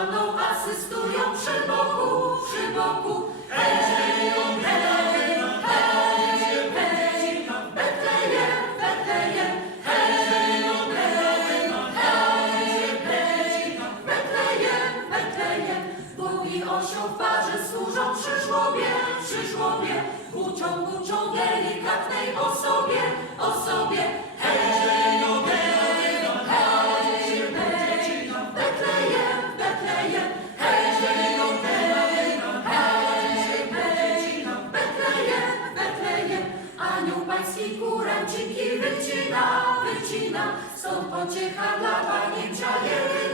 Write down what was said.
asystują przy boku, przy boku. Hej, hej, hej, hej, hej, hej, hej, hej, i osioł w parze służą przy żłobie, przy żłobie. Buczą, buczą delikatnej Anioł pański kuranciki wycina, wycina, stąd pociecha dla paniencia Jeryma.